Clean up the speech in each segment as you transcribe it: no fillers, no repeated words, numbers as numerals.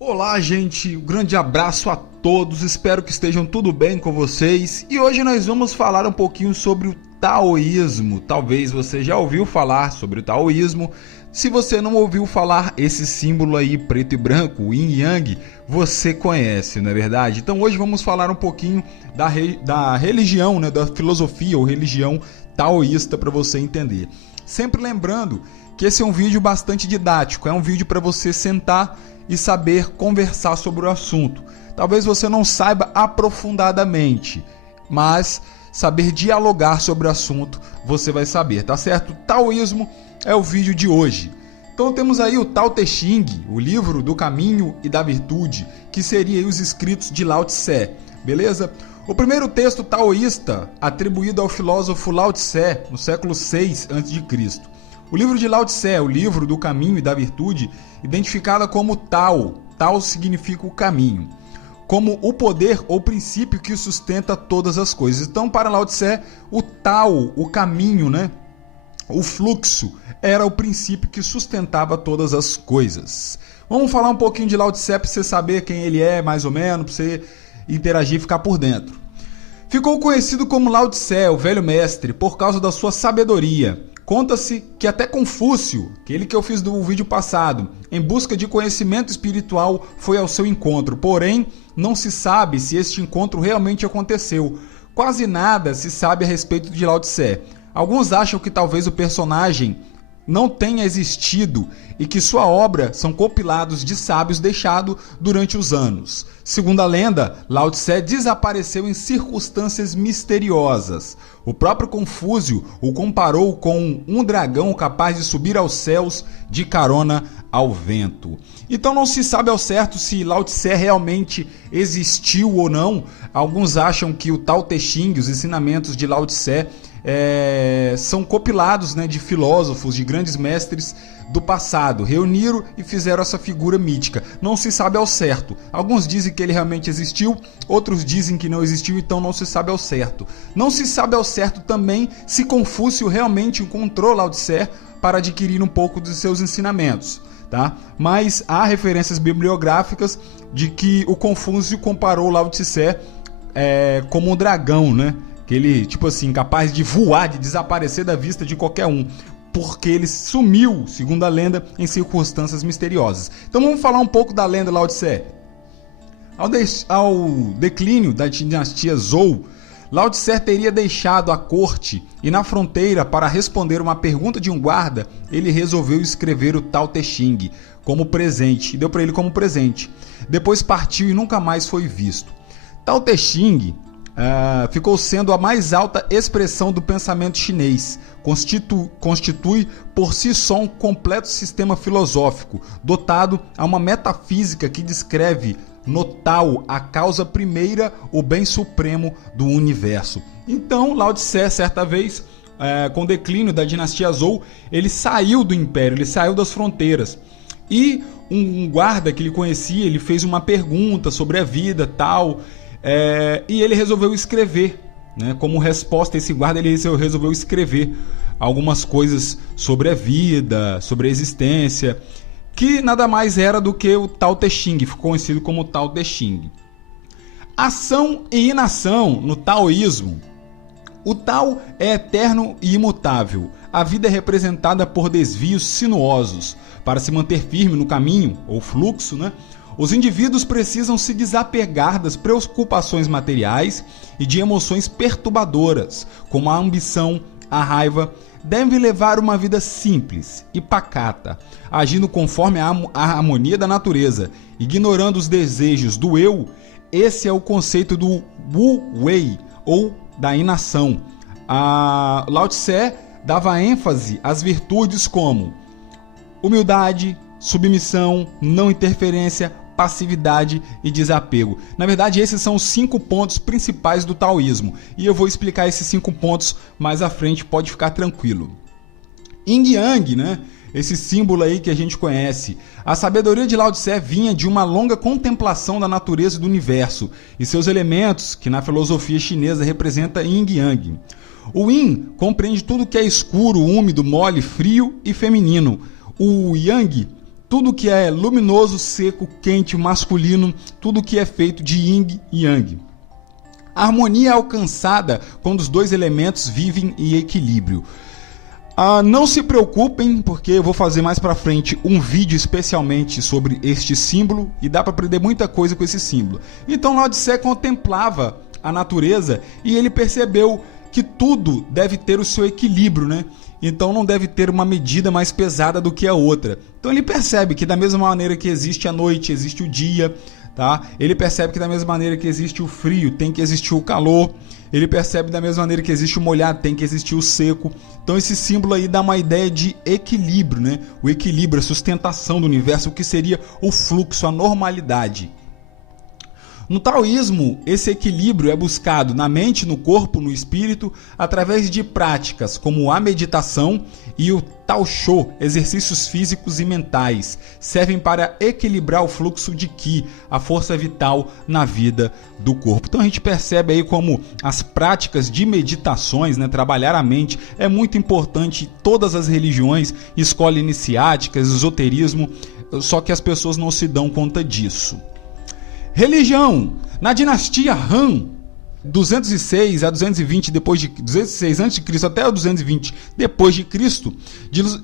Olá, gente, um grande abraço a todos, espero que estejam tudo bem com vocês. E hoje nós vamos falar um pouquinho sobre o taoísmo. Talvez você já ouviu falar sobre o taoísmo. Se você não ouviu falar, esse símbolo aí preto e branco, o Yin Yang, você conhece, não é verdade? Então hoje vamos falar um pouquinho da religião, da filosofia ou religião taoísta para você entender. Sempre lembrando que esse é um vídeo bastante didático, é um vídeo para você sentar e saber conversar sobre o assunto. Talvez você não saiba aprofundadamente, mas saber dialogar sobre o assunto você vai saber, tá certo? Taoísmo é o vídeo de hoje. Então temos aí o Tao Te Ching, o livro do caminho e da virtude, que seria aí os escritos de Lao Tse, beleza? O primeiro texto taoísta atribuído ao filósofo Lao Tse no século 6 a.C. O livro de Lao Tse é o livro do caminho e da virtude, identificada como Tao. Tao significa o caminho, como o poder ou princípio que sustenta todas as coisas. Então, para Lao Tse, o Tao, o caminho, o fluxo, era o princípio que sustentava todas as coisas. Vamos falar um pouquinho de Lao Tse para você saber quem ele é, mais ou menos, para você interagir e ficar por dentro. Ficou conhecido como Lao Tse, o velho mestre, por causa da sua sabedoria. Conta-se que até Confúcio, aquele que eu fiz do vídeo passado, em busca de conhecimento espiritual, foi ao seu encontro. Porém, não se sabe se este encontro realmente aconteceu. Quase nada se sabe a respeito de Lao Tse. Alguns acham que talvez o personagem não tenha existido e que sua obra são compilados de sábios deixados durante os anos. Segundo a lenda, Lao Tse desapareceu em circunstâncias misteriosas. O próprio Confúcio o comparou com um dragão capaz de subir aos céus de carona ao vento. Então não se sabe ao certo se Lao Tse realmente existiu ou não. Alguns acham que o Tao Te Ching, os ensinamentos de Lao Tse, são compilados de filósofos, de grandes mestres do passado, reuniram e fizeram essa figura mítica. Não se sabe ao certo. Alguns dizem que ele realmente existiu, outros dizem que não existiu, então não se sabe ao certo. Não se sabe ao certo também se Confúcio realmente encontrou Lao Tse para adquirir um pouco dos seus ensinamentos, tá? Mas há referências bibliográficas de que o Confúcio comparou Lao Tse como um dragão, que ele, capaz de voar, de desaparecer da vista de qualquer um, porque ele sumiu, segundo a lenda, em circunstâncias misteriosas. Então vamos falar um pouco da lenda Lao Tse. Ao declínio da dinastia Zhou, Lao Tse teria deixado a corte e na fronteira, para responder uma pergunta de um guarda, ele resolveu escrever o Tao Te Ching como presente, e deu para ele como presente. Depois partiu e nunca mais foi visto. Tao Te Ching ficou sendo a mais alta expressão do pensamento chinês. Constitui por si só um completo sistema filosófico, dotado a uma metafísica que descreve no Tao a causa primeira, o bem supremo do universo. Então, Lao Tse, certa vez, com o declínio da dinastia Zhou, ele saiu do império, ele saiu das fronteiras. E um guarda que ele conhecia, ele fez uma pergunta sobre a vida, tal, e ele resolveu escrever, como resposta a esse guarda, ele resolveu escrever algumas coisas sobre a vida, sobre a existência, que nada mais era do que o Tao Te Ching, ficou conhecido como Tao Te Ching. Ação e inação no taoísmo. O Tao é eterno e imutável. A vida é representada por desvios sinuosos. Para se manter firme no caminho, ou fluxo, os indivíduos precisam se desapegar das preocupações materiais e de emoções perturbadoras, como a ambição, a raiva. Devem levar uma vida simples e pacata, agindo conforme a harmonia da natureza, ignorando os desejos do eu. Esse é o conceito do Wu Wei, ou da inação. Lao Tse dava ênfase às virtudes como humildade, submissão, não interferência, passividade e desapego. Na verdade, esses são os 5 pontos principais do taoísmo. E eu vou explicar esses 5 pontos mais à frente, pode ficar tranquilo. Yin Yang, esse símbolo aí que a gente conhece. A sabedoria de Lao Tse vinha de uma longa contemplação da natureza do universo e seus elementos, que na filosofia chinesa representa Yin Yang. O Yin compreende tudo que é escuro, úmido, mole, frio e feminino. O Yang tudo que é luminoso, seco, quente, masculino, tudo que é feito de yin e yang. A harmonia é alcançada quando os dois elementos vivem em equilíbrio. Não se preocupem, porque eu vou fazer mais pra frente um vídeo especialmente sobre este símbolo e dá para aprender muita coisa com esse símbolo. Então Lao Tse contemplava a natureza e ele percebeu que tudo deve ter o seu equilíbrio, né? Então não deve ter uma medida mais pesada do que a outra. Então ele percebe que da mesma maneira que existe a noite, existe o dia, tá? Ele percebe que da mesma maneira que existe o frio, tem que existir o calor. Ele percebe da mesma maneira que existe o molhado, tem que existir o seco. Então esse símbolo aí dá uma ideia de equilíbrio, né? O equilíbrio, a sustentação do universo, o que seria o fluxo, a normalidade. No taoísmo, esse equilíbrio é buscado na mente, no corpo, no espírito, através de práticas como a meditação e o Tao Shou, exercícios físicos e mentais, servem para equilibrar o fluxo de Qi, a força vital na vida do corpo. Então a gente percebe aí como as práticas de meditações, né, trabalhar a mente, é muito importante. Todas as religiões, escola iniciática, esoterismo, só que as pessoas não se dão conta disso. Religião. Na dinastia Han, 206 a 220 depois de 206 a.C. até 220 depois de Cristo,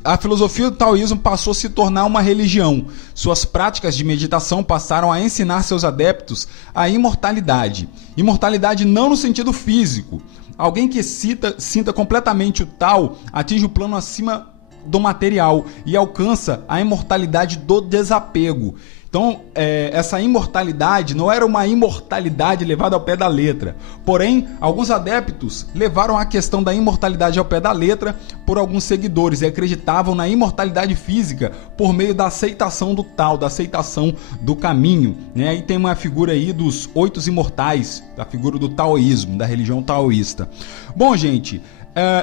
a filosofia do taoísmo passou a se tornar uma religião. Suas práticas de meditação passaram a ensinar seus adeptos a imortalidade. Imortalidade não no sentido físico. Alguém que sinta completamente o Tao atinge o plano acima do material e alcança a imortalidade do desapego. Então, essa imortalidade não era uma imortalidade levada ao pé da letra. Porém, alguns adeptos levaram a questão da imortalidade ao pé da letra por alguns seguidores e acreditavam na imortalidade física por meio da aceitação do Tao, da aceitação do caminho, né? Aí tem uma figura aí dos 8 imortais, da figura do taoísmo, da religião taoísta. Bom, gente,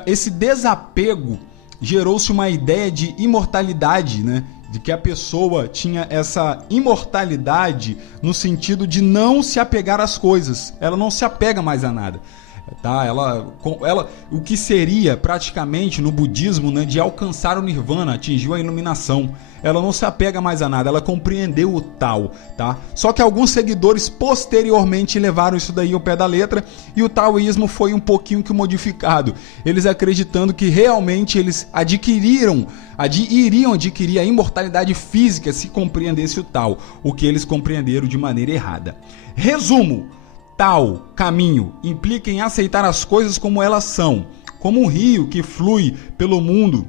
esse desapego gerou-se uma ideia de imortalidade, né? De que a pessoa tinha essa imortalidade no sentido de não se apegar às coisas. Ela não se apega mais a nada. Tá? O que seria praticamente no budismo, né, de alcançar o nirvana, atingiu a iluminação. Ela não se apega mais a nada, ela compreendeu o Tao, tá? Só que alguns seguidores posteriormente levaram isso daí ao pé da letra e o taoísmo foi um pouquinho que modificado. Eles acreditando que realmente eles iriam adquirir a imortalidade física se compreendesse o Tao, o que eles compreenderam de maneira errada. Resumo: Tao, caminho, implica em aceitar as coisas como elas são, como um rio que flui pelo mundo,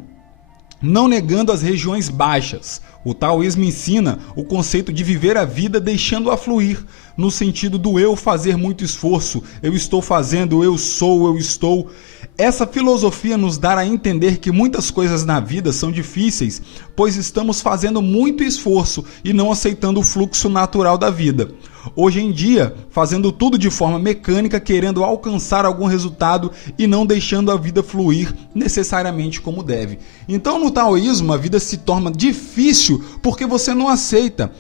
não negando as regiões baixas. O taoísmo ensina o conceito de viver a vida deixando-a fluir, no sentido do eu fazer muito esforço, eu estou fazendo, eu sou, eu estou. Essa filosofia nos dá a entender que muitas coisas na vida são difíceis, pois estamos fazendo muito esforço e não aceitando o fluxo natural da vida. Hoje em dia, fazendo tudo de forma mecânica, querendo alcançar algum resultado e não deixando a vida fluir necessariamente como deve. Então, no taoísmo, a vida se torna difícil porque você não aceita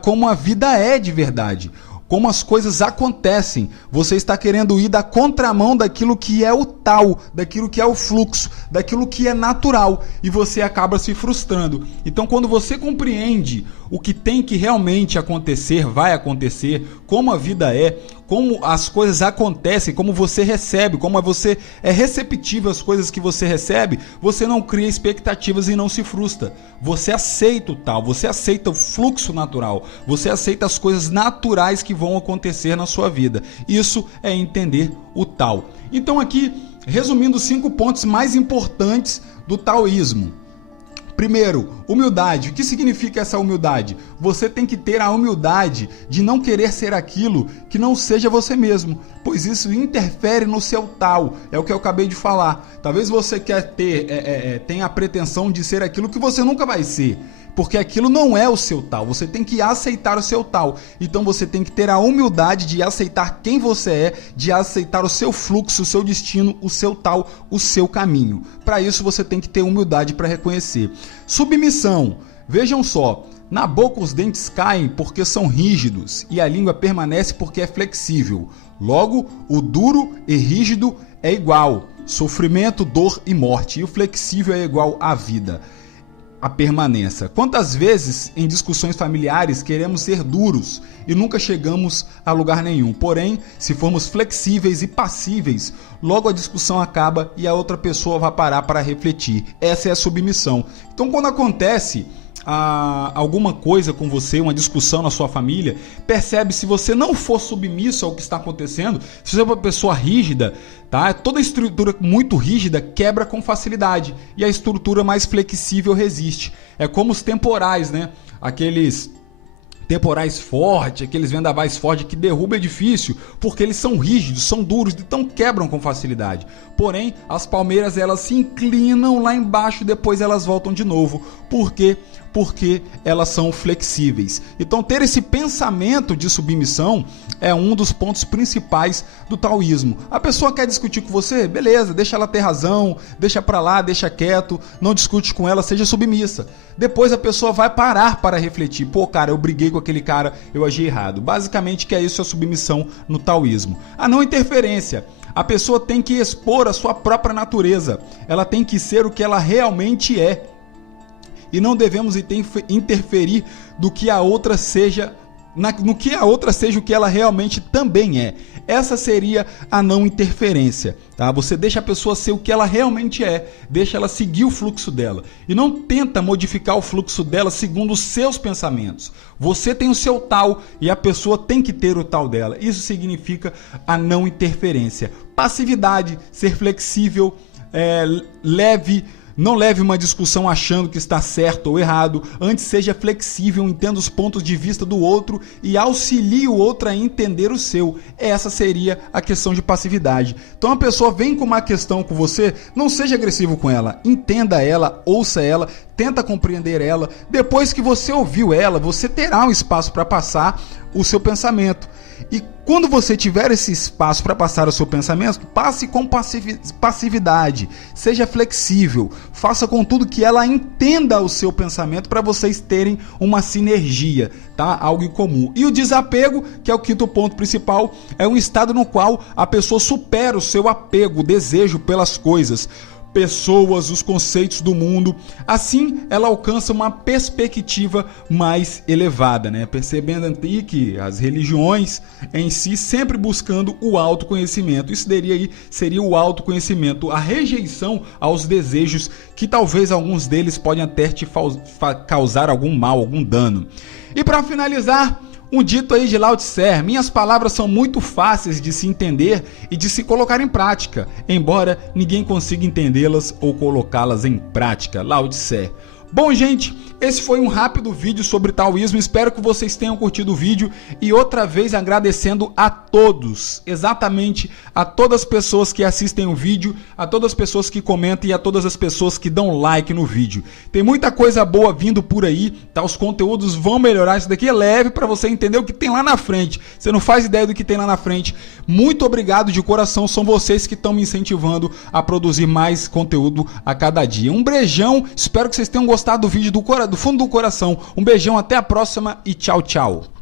como a vida é de verdade. Como as coisas acontecem, você está querendo ir da contramão daquilo que é o Tao, daquilo que é o fluxo, daquilo que é natural, e você acaba se frustrando. Então, quando você compreende o que tem que realmente acontecer, vai acontecer, como a vida é, como as coisas acontecem, como você recebe, como você é receptivo às coisas que você recebe, você não cria expectativas e não se frustra. Você aceita o Tao, você aceita o fluxo natural, você aceita as coisas naturais que vão acontecer na sua vida. Isso é entender o Tao. Então aqui, resumindo os 5 pontos mais importantes do taoísmo. Primeiro, humildade. O que significa essa humildade? Você tem que ter a humildade de não querer ser aquilo que não seja você mesmo, pois isso interfere no seu Tao. É o que eu acabei de falar. Talvez você tenha a pretensão de ser aquilo que você nunca vai ser, porque aquilo não é o seu Tao. Você tem que aceitar o seu Tao. Então você tem que ter a humildade de aceitar quem você é, de aceitar o seu fluxo, o seu destino, o seu Tao, o seu caminho. Para isso você tem que ter humildade para reconhecer. Submissão. Vejam só, na boca os dentes caem porque são rígidos e a língua permanece porque é flexível. Logo, o duro e rígido é igual. Sofrimento, dor e morte. E o flexível é igual à vida. a permanência. Quantas vezes em discussões familiares queremos ser duros e nunca chegamos a lugar nenhum. Porém, se formos flexíveis e passíveis, logo a discussão acaba e a outra pessoa vai parar para refletir. Essa é a submissão. Então, quando acontece alguma coisa com você, uma discussão na sua família, percebe, se você não for submisso ao que está acontecendo, se você é uma pessoa rígida, tá? Toda estrutura muito rígida quebra com facilidade e a estrutura mais flexível resiste. É como os temporais, né? Aqueles temporais fortes, aqueles vendavais fortes que derrubam edifício, porque eles são rígidos, são duros, então quebram com facilidade. Porém, as palmeiras, elas se inclinam lá embaixo e depois elas voltam de novo. Por quê? Porque elas são flexíveis. Então, ter esse pensamento de submissão é um dos pontos principais do taoísmo. A pessoa quer discutir com você? Beleza, deixa ela ter razão, deixa pra lá, deixa quieto, não discute com ela, seja submissa. Depois a pessoa vai parar para refletir. Pô, cara, eu briguei com aquele cara, eu agi errado. Basicamente, que é isso a submissão no taoísmo. A não interferência. A pessoa tem que expor a sua própria natureza. Ela tem que ser o que ela realmente é. E não devemos interferir do que a outra seja, no que a outra seja o que ela realmente também é. Essa seria a não interferência, tá? Você deixa a pessoa ser o que ela realmente é, deixa ela seguir o fluxo dela e não tenta modificar o fluxo dela segundo os seus pensamentos. Você tem o seu tal e a pessoa tem que ter o tal dela. Isso significa a não interferência. Passividade, ser flexível, leve. Não leve uma discussão achando que está certo ou errado, antes seja flexível, entenda os pontos de vista do outro e auxilie o outro a entender o seu. Essa seria a questão de passividade. Então a pessoa vem com uma questão com você, não seja agressivo com ela, entenda ela, ouça ela, tenta compreender ela. Depois que você ouviu ela, você terá um espaço para passar o seu pensamento. E quando você tiver esse espaço para passar o seu pensamento, passe com passividade, seja flexível, faça com tudo que ela entenda o seu pensamento para vocês terem uma sinergia, tá? Algo em comum. E o desapego, que é o quinto ponto principal, é um estado no qual a pessoa supera o seu apego, o desejo pelas coisas, pessoas, os conceitos do mundo. Assim, ela alcança uma perspectiva mais elevada, né? Percebendo aí que as religiões em si sempre buscando o autoconhecimento. Isso seria o autoconhecimento, a rejeição aos desejos que talvez alguns deles podem até te causar algum mal, algum dano. E para finalizar, um dito aí de Lao Tse: minhas palavras são muito fáceis de se entender e de se colocar em prática, embora ninguém consiga entendê-las ou colocá-las em prática. Lao Tse. Bom, gente, esse foi um rápido vídeo sobre taoísmo, espero que vocês tenham curtido o vídeo e outra vez agradecendo a todos, exatamente a todas as pessoas que assistem o vídeo, a todas as pessoas que comentam e a todas as pessoas que dão like no vídeo. Tem muita coisa boa vindo por aí, tá? Os conteúdos vão melhorar, isso daqui é leve para você entender o que tem lá na frente, você não faz ideia do que tem lá na frente. Muito obrigado de coração, são vocês que estão me incentivando a produzir mais conteúdo a cada dia. Um beijão, espero que vocês tenham gostado do vídeo do fundo do coração. Um beijão, até a próxima e tchau, tchau.